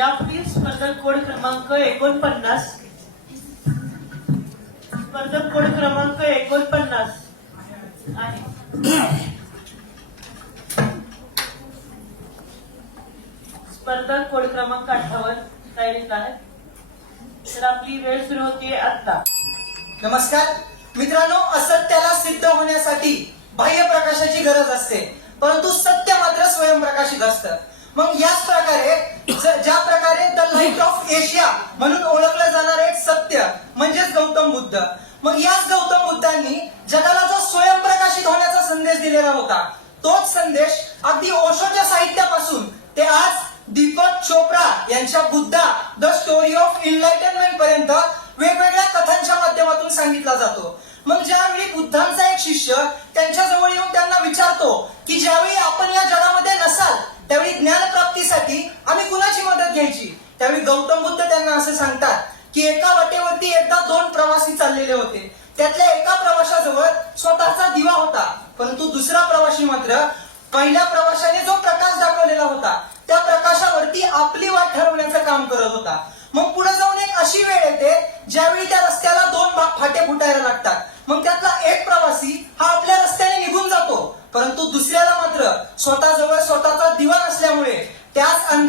यापुढील स्पर्धक कोड क्रमांक एकोणपन्नास. स्पर्धक कोड क्रमांक एकोणपन्नास आहे. स्पर्धक कोड क्रमांक अठ्ठावन्न तयारीत काय तर आपली वेळ सुरू होते आता नमस्कार. मित्रांनो असत्याला सिद्ध होण्यासाठी बाह्य प्रकाशाची गरज असते. परंतु सत्य मात्र स्वयंप्रकाशित असतं. मग याच प्रकारे ज्या प्रकारे द लाइट ऑफ एशिया म्हणून ओळखलं जाणार एक सत्य म्हणजेच गौतम बुद्ध. मग याच गौतम बुद्धांनी जगाला जो स्वयंप्रकाशित होण्याचा संदेश दिलेला होता तोच संदेश अगदी ओशोच्या साहित्यापासून ते आज दीपक चोप्रा यांच्या Buddha the story of enlightenment पर्यंत वेगवेगळ्या कथांच्या माध्यमातून सांगितला जातो. मग ज्यावेळी बुद्धांचा एक शिष्य त्यांच्याजवळ येऊन त्यांना विचारतो की ज्यावेळी आपण या जगामध्ये नसाल त्यावेळी ज्ञानप्राप्तीसाठी आम्ही कुणाची मदत घ्यायची? त्यावेळी गौतम बुद्ध त्यांना असे सांगतात की एका वाटेवरती एकदा दोन प्रवासी चाललेले होते. त्यातल्या एका प्रवाशाजवळ स्वतःचा दिवा होता परंतु दुसरा प्रवासी मात्र पहिल्या प्रवाशाने जो प्रकाश दाखवलेला होता त्या प्रकाशावरती आपली वाट ठरवण्याचं काम करत होता. मग पुढे जाऊन एक अशी वेळ येते ज्यावेळी त्या रस्त्याला दोन फाटे फुटायला लागतात. मग त्यातला एक प्रवासी हा आपल्या रस्त्याने निघून जातो परंतु दुसऱ्याला मात्र स्वतःजवळ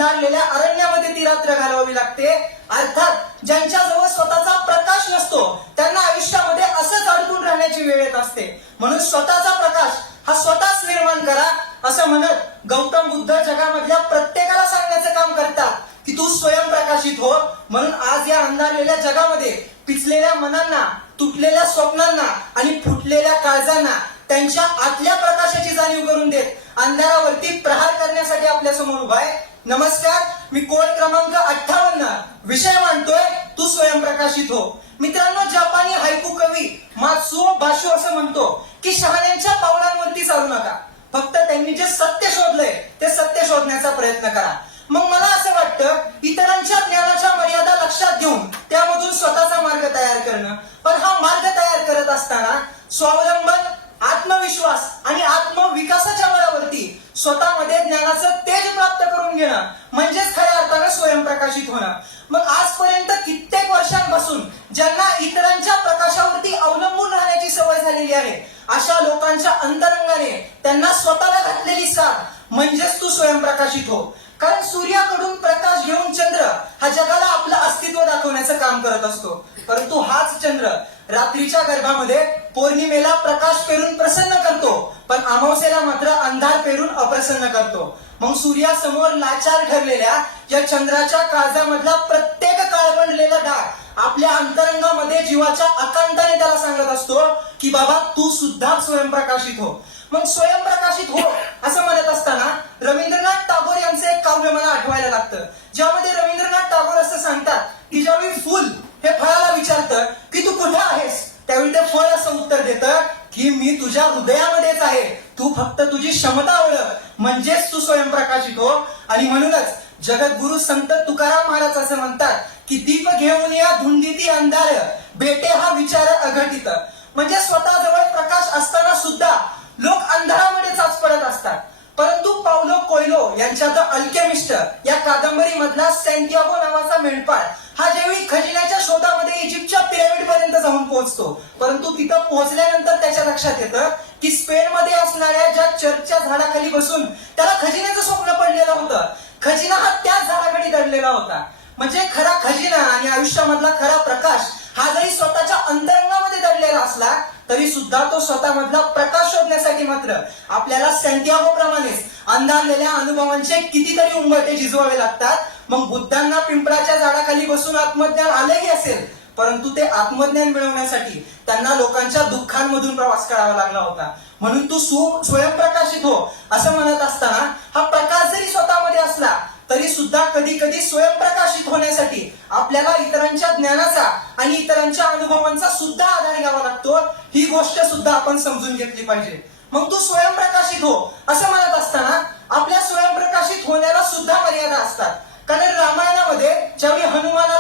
त्याच अंधारलेल्या अरण्यामध्ये ती रात्र घालवावी लागते. अर्थात ज्यांच्याजवळ स्वतःचा प्रकाश नसतो त्यांना आयुष्यामध्ये असंच अडकून राहण्याची वेळ येत असते. म्हणून स्वतःचा प्रकाश हा स्वतःच निर्माण करा असं म्हणत गौतम बुद्ध जगामधल्या प्रत्येकाला सांगण्याचं काम करतात की तू स्वयंप्रकाशित हो. म्हणून आज या अंधारलेल्या जगामध्ये पिचलेल्या मनांना तुटलेल्या स्वप्नांना आणि फुटलेल्या काळजांना त्यांच्या आतल्या प्रकाशाची जाणीव करून देत अंधारावरती प्रहार करण्यासाठी आपल्यासमोर उभा आहे. नमस्कार मी कोड क्रमांक अठ्ठावन्न. विषय मांडतोय तू स्वयंप्रकाशित हो. मित्रांनो जपानी हायकू कवी मात्सुओ बाशू असं म्हणतो की शहाण्यांच्या पावलांवरती चालू नका. फक्त त्यांनी जे सत्य शोधलंय ते सत्य शोधण्याचा प्रयत्न करा. मग मला असं वाटतं इतरांच्या ज्ञानाच्या मर्यादा लक्षात घेऊन त्यामधून स्वतःचा मार्ग तयार करणं. पण हा मार्ग तयार करत असताना स्वावलंबन आत्मविश्वास आणि आत्मविकासाच्या बळावरती स्वतःमध्ये ज्ञानाचं तेज प्राप्त करून घेणं म्हणजेच खऱ्या अर्थानं स्वयंप्रकाशित होणं. मग आजपर्यंत कित्येक वर्षांपासून ज्यांना इतरांच्या प्रकाशावरती अवलंबून राहण्याची सवय झालेली आहे अशा लोकांच्या अंतरंगाने त्यांना स्वतःला घातलेली साथ म्हणजेच तू स्वयंप्रकाशित हो. कारण सूर्याकडून प्रकाश घेऊन चंद्र हा जगाला आपलं अस्तित्व दाखवण्याचं काम करत असतो. परंतु हाच चंद्र रात्रीच्या गर्भामध्ये पौर्णिमेला प्रकाश अमावस्येला मात्र अंधार पेरून अप्रसन्न करतो. मग सूर्यासमोर लाचार ठरलेल्या या चंद्राच्या काळजामधला प्रत्येक काळवंडलेला डाग आपल्या अंतरंगामध्ये जीवाच्या अकांताने त्याला सांगत असतो की बाबा तू सुद्धा स्वयंप्रकाशित हो. मग स्वयंप्रकाशित हो असं म्हणत असताना रवींद्रनाथ टागोर यांचं एक काव्य मला आठवायला लागतं. ज्यामध्ये रवींद्रनाथ टागोर असं सांगतात की ज्यावेळी फुल हे फळाला विचारतं की तू कुठं आहेस त्यावेळी ते फळ असं उत्तर देतं की मी तुझ्या हृदयामध्येच आहे. तू फक्त तुझी क्षमता ओळख म्हणजेच तू स्वयंप्रकाशित हो आणि म्हणूनच जगद्गुरु संत तुकाराम महाराज असं म्हणतात की दीप घेऊन या धुंदीती अंधार बेटे हा विचार अघटित. म्हणजे स्वतःजवळ प्रकाश असताना सुद्धा लोक अंधारामध्ये चाच पडत असतात. परंतु पावलो कोयलो यांच्या द अल्केमिस्ट या कादंबरी मधला सॅन्टियागो नावाचा मेंढपाळ पोहोचतो. परंतु तिथं पोहोचल्यानंतर त्याच्या लक्षात येतं की स्पेन मध्ये असणाऱ्या ज्या चर्चच्या झाडाखाली बसून त्याला खजिन्याचं स्वप्न पडलेलं होतं. खजिना हा त्याच झाडाखाली दडलेला होता. म्हणजे खरा खजिना आणि आयुष्यामधला खरा प्रकाश हा जरी स्वतःच्या अंतरंगामध्ये दडलेला असला तरी सुद्धा तो स्वतःमधला प्रकाश शोधण्यासाठी मात्र आपल्याला सॅन्टियागो प्रमाणेच अंधारलेल्या अनुभवांचे कितीतरी उंबरटे झिजवावे लागतात. मग बुद्धांना पिंपळाच्या झाडाखाली बसून आत्मज्ञान आलंही असेल परंतु ते आत्मज्ञान मिळवण्यासाठी त्यांना लोकांच्या दुःखांमधून प्रवास करावा लागला होता. म्हणून तू सु- स्वयंप्रकाशित हो असं म्हणत असताना हा प्रकाश जरी स्वतःमध्ये असला तरी सुद्धा कधी कधी स्वयंप्रकाशित होण्यासाठी आपल्याला इतरांच्या ज्ञानाचा आणि इतरांच्या अनुभवांचा सुद्धा आधार घ्यावा लागतो. ही गोष्ट सुद्धा आपण समजून घेतली पाहिजे. मग तू स्वयंप्रकाशित हो असं म्हणत असताना आपल्या स्वयंप्रकाशित होण्याला सुद्धा मर्यादा असतात. कारण रामायणामध्ये ज्यावेळी हनुमान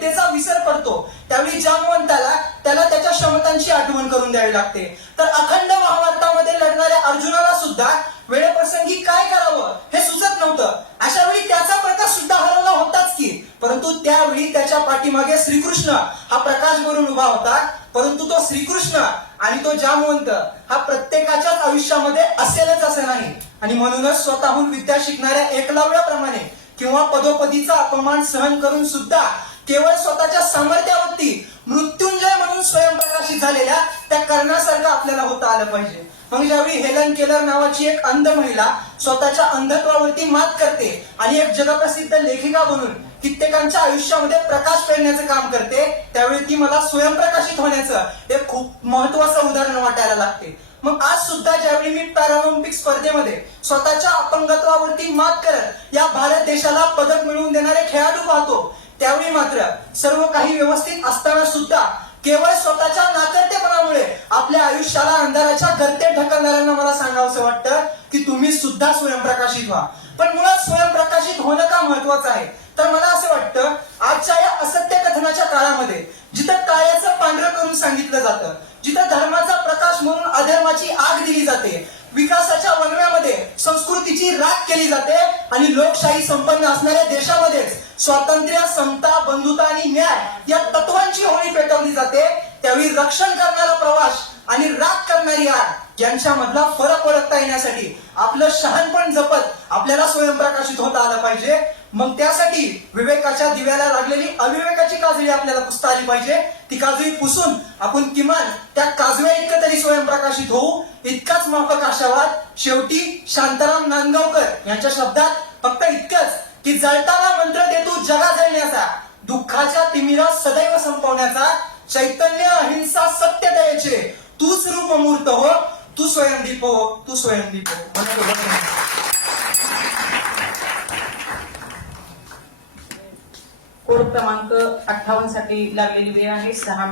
विद्येचा विसर पडतो. त्यावेळी जामवंताला त्याला त्याच्या क्षमतांची आठवण करून द्यावी लागते. तर अखंड महाभारतामध्ये लढणाऱ्या अर्जुनाला सुद्धा वेळेप्रसंगी काय करावं हे सुचत नव्हतं. अशा वेळी त्याचा प्रकाश सुद्धा हरवला होताच की. परंतु त्यावेळी त्याच्या पाठीमागे श्रीकृष्ण हा प्रकाश भरून उभा होता. परंतु तो श्रीकृष्ण आणि तो जामवंत हा प्रत्येकाच्याच आयुष्यामध्ये असेलच असं नाही. आणि म्हणूनच स्वतःहून विद्या शिकणाऱ्या एकलव्याप्रमाणे किंवा पदोपदीचा अपमान सहन करून सुद्धा केवळ स्वतःच्या सामर्थ्यावरती मृत्युंजय म्हणून स्वयंप्रकाशित झालेल्या त्या कर्णासारखं आपल्याला होता आलं पाहिजे. मग ज्यावेळी हेलन केलर नावाची एक अंध महिला स्वतःच्या अंधत्वावरती मात करते आणि एक जगप्रसिद्ध लेखिका बनून कित्येकांच्या आयुष्यामध्ये प्रकाश पेरण्याचं काम करते त्यावेळी ती मला स्वयंप्रकाशित होण्याचं एक खूप महत्वाचं उदाहरण वाटायला लागते. मग आज सुद्धा ज्यावेळी मी पॅरालिम्पिक स्पर्धेमध्ये स्वतःच्या अपंगत्वावरती मात करत या भारत देशाला पदक मिळवून देणारे खेळाडू पाहतो त्यावेळी मात्र सर्व काही व्यवस्थित असताना सुद्धा केवळ स्वतःच्या नाकर्तेपणामुळे आपल्या आयुष्याला अंधाराच्या गर्ते ढकलणाऱ्यांना मला सांगावंसं वाटतं की तुम्ही सुद्धा स्वयंप्रकाशित व्हा. पण मुळात स्वयंप्रकाशित होणं का महत्वाचं आहे? संस्कृतीची केली जाते आणि लोकशाही संपन्न असणाऱ्या देशामध्येच स्वातंत्र्य समता बंधुता आणि न्याय या तत्वांची होळी पेटवली जाते. त्यावेळी रक्षण करणारा प्रवास आणि राग करणारी आग यांच्यामधला फरक ओळखता येण्यासाठी आपलं शहाणपण जपत आपल्याला स्वयंप्रकाशित होता आलं पाहिजे. मग त्यासाठी विवेकाच्या दिव्याला लागलेली अविवेकाची काजळी आपल्याला पुसता आली पाहिजे. ती काजळी पुसून आपण किमान त्या काजव्या इतकं तरी स्वयंप्रकाशित होऊ. इतकाच माफक आशावाद. शेवटी शांताराम नांदगावकर यांच्या शब्दात फक्त इतकंच की जळताना मंत्र देतो जगा जळण्याचा. दुःखाच्या तिमिरा सदैव संपवण्याचा. चैतन्य अहिंसा सत्य द्यायचे तूच रूप मूर्त हो तू स्वयंदीप हो तू स्वयंदीप हो. कोड क्रमांक अठ्ठावन्नसाठी लागलेली वेळ आहे. सहा